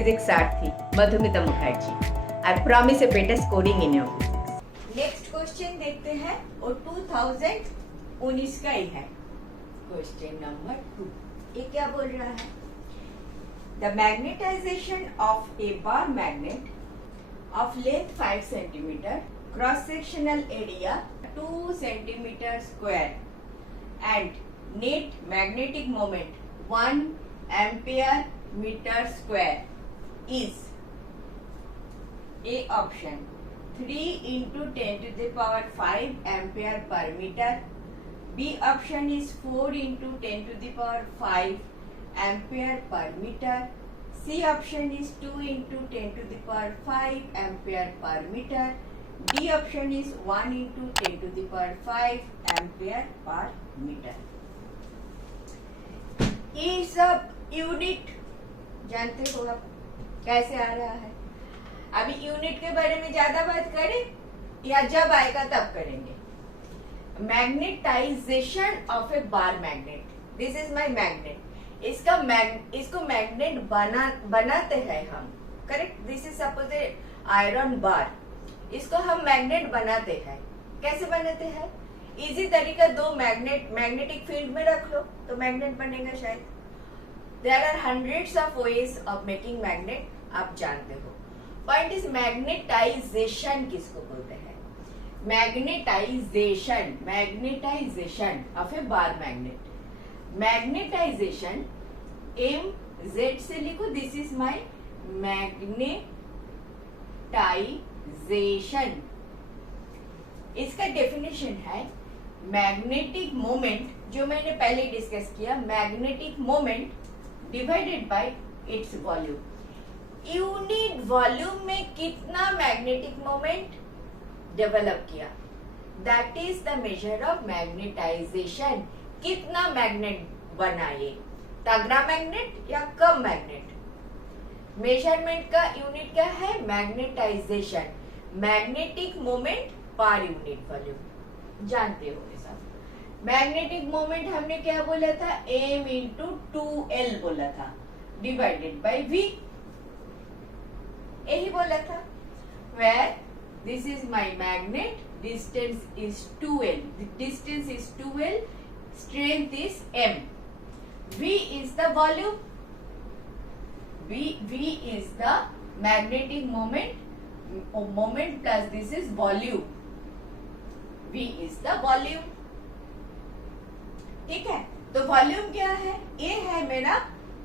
physics Sarthi, Madhumita Mukherjee. I promise a better scoring in your physics. Next question देखते हैं और 2019 का ही है। क्वेश्चन नंबर 2 ये क्या बोल रहा है? The magnetization of a bar magnet of length 5 centimetre, cross sectional area 2 centimetre square and net magnetic moment 1 ampere metre square is a option 3 into 10 to the power 5 ampere per meter. B option is 4 into 10 to the power 5 ampere per meter. C option is 2 into 10 to the power 5 ampere per meter. D option is 1 into 10 to the power 5 ampere per meter. ये सब unit जानते हो आप कैसे आ रहा है? अभी unit के बारे में ज्यादा बात करें या जब आएगा तब करेंगे। Magnetization of a bar magnet, this is my magnet. इसको मैग्नेट बनाते हैं हम, correct. This is suppose a iron bar, इसको हम मैग्नेट बनाते हैं। कैसे बनाते हैं? इजी तरीका, दो मैग्नेटिक फील्ड में रख लो तो मैग्नेट बनेगा शायद। There are hundreds of ways of making magnet, आप जानते हो। पॉइंट इज मैग्नेटाइजेशन किसको बोलते हैं? Magnetization of a bar magnet. Magnetization m z से लिखो, दिस इज माय मैग्नेटाइजेशन। इसका डेफिनेशन है मैग्नेटिक मोमेंट, जो मैंने पहले डिस्कस किया, magnetic moment divided by its volume. Unit volume में कितना मैग्नेटिक मोमेंट डेवलप किया, that is the measure of magnetization. कितना मैग्नेट बनाए, तगड़ा मैग्नेट या कम मैग्नेट? मेजरमेंट का यूनिट क्या है? Magnetization, magnetic moment per unit volume. जानते हो ये सब। मैग्नेटिक मोमेंट हमने क्या बोला था? m into 2l बोला था, डिवाइडेड बाय v, यही बोला था। Where this is my magnet, distance is 2l, the distance is 2l, strength is m, v is the volume, v is the magnetic moment plus this is volume, v is the volume। ठीक है, तो volume क्या है? ये है मेरा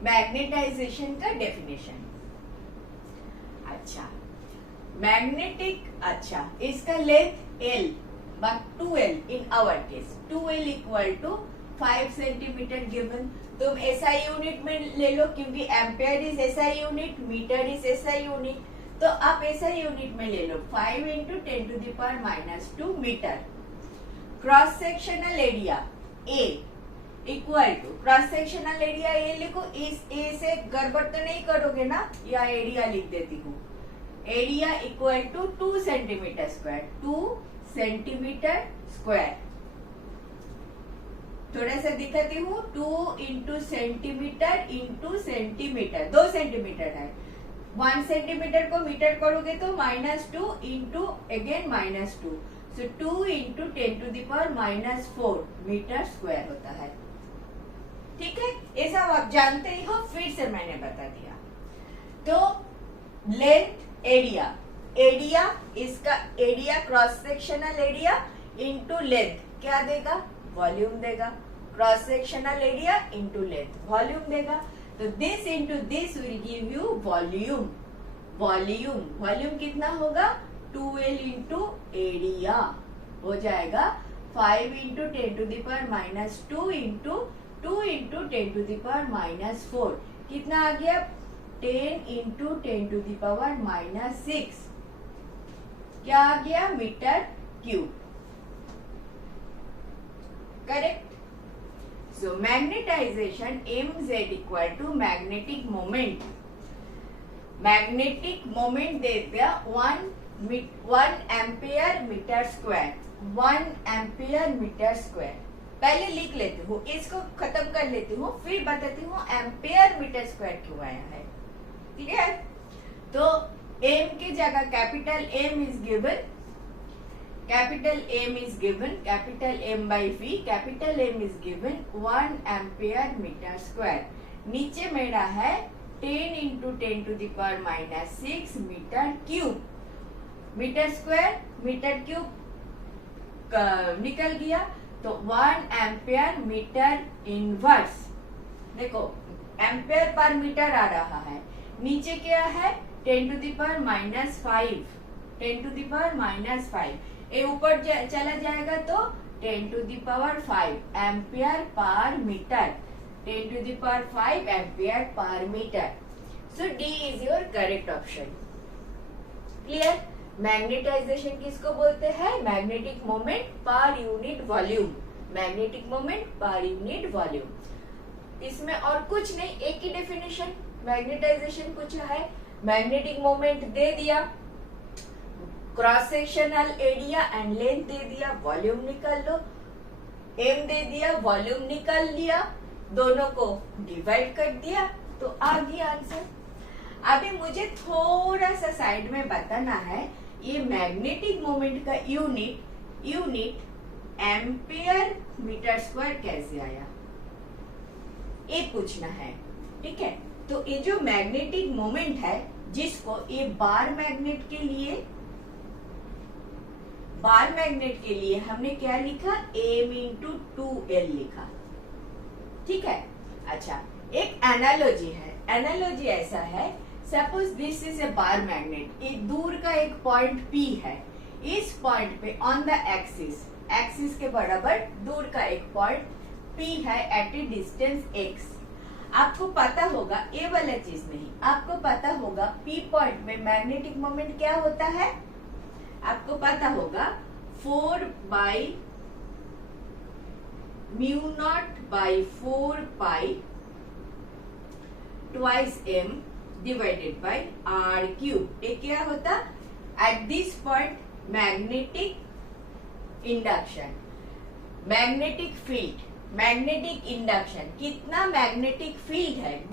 magnetisation का definition. अच्छा, मैग्नेटिक, अच्छा इसका length l but 2l in our case, 2l equal to 5 centimetre given. तुम एसआई यूनिट में ले लो, क्योंकि ampere is SI unit, metre is SI unit, तो आप एसआई यूनिट में ले लो 5 into 10 to the power -2 metre. Cross sectional area A equal to, cross sectional area a लिखो। इस ए से गड़बड़ तो नहीं करोगे ना, या एरिया लिख देती हूँ। Area equal to 2 centimetre square, 2 centimetre square. थोड़ा सा दिखाती हूँ, 2 into centimetre into centimetre, 2 centimetre है। 1 सेंटीमीटर को मीटर करोगे तो -2 into again -2, so 2 into 10 to the power -4 metre square होता है। ठीक है, ये सब आप जानते ही हो, फिर से मैंने बता दिया। तो लेंथ, एरिया इसका area, cross sectional area into length क्या देगा? वॉल्यूम देगा। Cross sectional area into length, volume देगा। तो this into this will give you volume. Volume कितना होगा? 2l इंटू एरिया हो जाएगा 5 into 10 to the power -2 into 2 into 10 to the power -4, कितना आ गया? 10 into 10 to the power -6, क्या आ गया? Metre cube. Correct. So magnetization mz equal to magnetic moment. Magnetic moment दे दिया 1 ampere metre square, 1 ampere metre square. पहले लिख लेती हूँ, इसको खत्म कर लेती हूँ, फिर बताती हूँ एम्पियर मीटर स्क्वायर क्यों आया है। क्लियर? तो m की जगह capital M is given, capital M is given, capital M by V, capital M is given 1 ampere meter square. नीचे मेरा है 10 into 10 to the power minus 6 metre cube, metre square metre cube निकल गया, तो 1 ampere metre inverse, देखो ampere पर metre आ रहा है, नीचे क्या है 10 to the power minus 5, 10 to the power minus 5, ये ऊपर चला जाएगा तो 10 to the power 5 एम्पियर पर metre, 10 to the power 5 ampere पर metre. So D is your correct option. Clear? Magnetisation किसको बोलते हैं? Magnetic moment per unit volume, magnetic moment per unit volume. इसमें और कुछ नहीं, एक ही डेफिनेशन. मैग्नेटाइजेशन कुछ है, मैग्नेटिक मोमेंट दे दिया, cross sectional area and length दे दिया, वॉल्यूम निकाल लो, एम दे दिया, वॉल्यूम निकाल लिया, दोनों को डिवाइड कर दिया, तो आ गया आंसर. अभी मुझे थोड़ा सा साइड में बताना है, ये मैग्नेटिक मोमेंट का यूनिट एम्पियर मीटर स्क्वायर कैसे आया, ये पूछना है. ठीक है? तो ये जो मैग्नेटिक मोमेंट है, जिसको ये बार मैग्नेट के लिए हमने क्या लिखा, m into 2l लिखा. ठीक है? अच्छा, एक एनालॉजी है. एनालॉजी ऐसा है, suppose this is a bar magnet, ये दूर का एक पॉइंट P है, इस पॉइंट पे ऑन द एक्सिस के बराबर दूर का एक पॉइंट P है एट ए डिस्टेंस x. आपको पता होगा, ये वाला चीज नहीं, आपको पता होगा P पॉइंट में मैग्नेटिक मोमेंट क्या होता है, आपको पता होगा 4 by mu naught by 4 pi twice m divided by r cube. ये क्या होता, at this point magnetic induction, magnetic field, magnetic induction, कितना मैग्नेटिक फील्ड है B,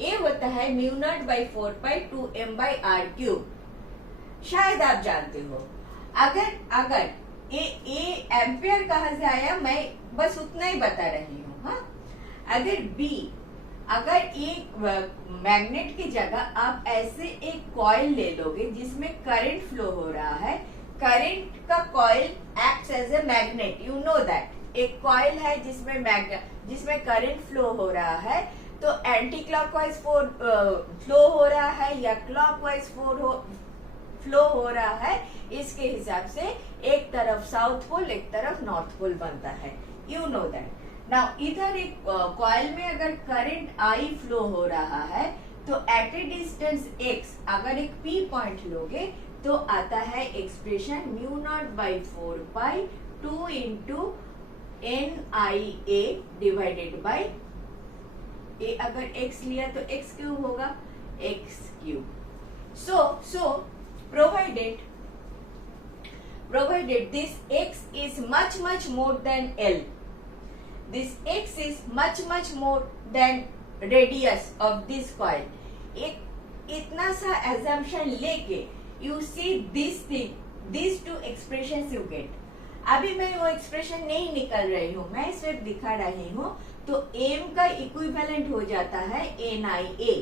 ये होता है mu naught by 4 pi 2m by r cube. शायद आप जानते हो. अगर ये एम्पियर कहाँ से आया, मैं बस उतना ही बता रही हूँ. हाँ, अगर एक मैग्नेट की जगह आप ऐसे एक कॉइल ले लोगे जिसमें करंट फ्लो हो रहा है, करंट का coil acts as a magnet, you know that. एक कॉइल है जिसमें करंट फ्लो हो रहा है, तो एंटी क्लॉकवाइज फ्लो हो रहा है या क्लॉकवाइज फ्लो हो रहा है, इसके हिसाब से एक तरफ साउथ पोल एक तरफ नॉर्थ पोल बनता है. You know that. नाउ इधर एक कॉइल में अगर करंट I फ्लो हो रहा है, तो एट ए डिस्टेंस x अगर एक P पॉइंट लोगे तो आता है expression mu naught by 4 pi 2 into NIA divided by a. अगर x लिया तो x क्यूब होगा, x cube. So provided this x is much more than L, this x is much more than radius of this coil. इतना सा assumption लेके you see this thing, these two expressions you get. अभी मैं वो expression नहीं निकल रही हूँ, मैं सिर्फ दिखा रही हूँ. तो m का इक्विवेलेंट हो जाता है NIA,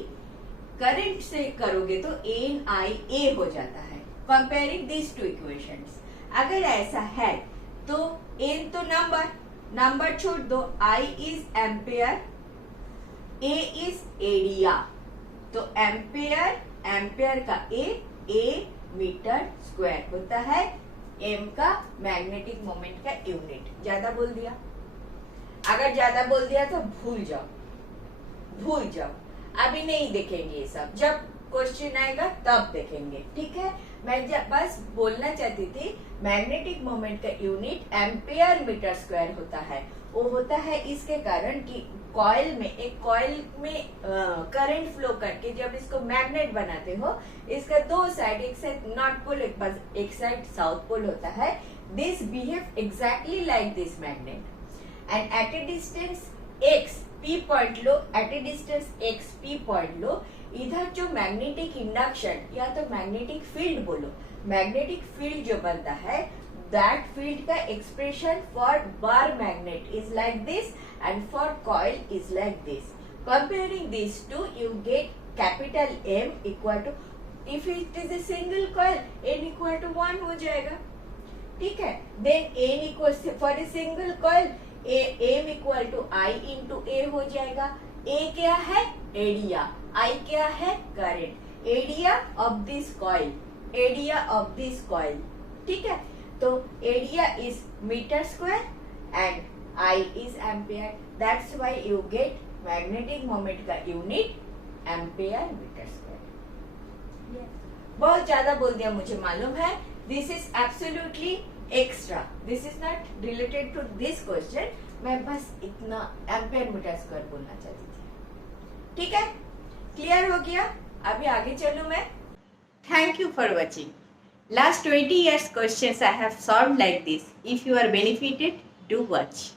करंट से करोगे तो NIA हो जाता है. Comparing this two equations. अगर ऐसा है तो n तो नंबर छोड़ दो, I is ampere, A is area, तो एम्पियर का A मीटर स्क्वायर होता है m का मैग्नेटिक मोमेंट का यूनिट. ज्यादा बोल दिया, अगर ज्यादा बोल दिया तो भूल जाओ. अभी नहीं देखेंगे ये सब, जब क्वेश्चन आएगा तब देखेंगे. ठीक है? मैं बस बोलना चाहती थी, मैग्नेटिक मोमेंट का यूनिट एम्पियर मीटर स्क्वायर होता है. वो होता है इसके कारण कि एक कॉइल में करंट फ्लो करके जब इसको मैग्नेट बनाते हो, इसका दो साइड, एक साइड नॉर्थ पोल, एक साइड साउथ पोल होता है. This behave exactly like this magnet, and at a distance x P point लो, at a distance x P point लो, इधर जो मैग्नेटिक इंडक्शन या तो मैग्नेटिक फील्ड बोलो, मैग्नेटिक फील्ड जो बनता है, दैट फील्ड का expression for bar magnet is like this and for coil is like this. Comparing this to you get capital M equal to, if it is a single coil N equal to 1 हो जाएगा. ठीक है, then N equal for a single coil M equal to I into A हो जाएगा. A क्या है? Area. I क्या है? Current. Area of this coil, area of this coil. ठीक है, तो area is metre square and I is ampere. That's why you get magnetic moment का यूनिट एम्पियर मीटर स्क्वायर. बहुत ज्यादा बोल दिया मुझे मालूम है. This is absolutely extra, this is not related to this question. मैं बस इतना एम्पियर मीटर स्क्वायर बोलना चाहती थी. ठीक है, क्लियर हो गया? अभी आगे चलूं मैं. Thank you for watching. Last 20 years questions I have solved like this. If you are benefited, do watch.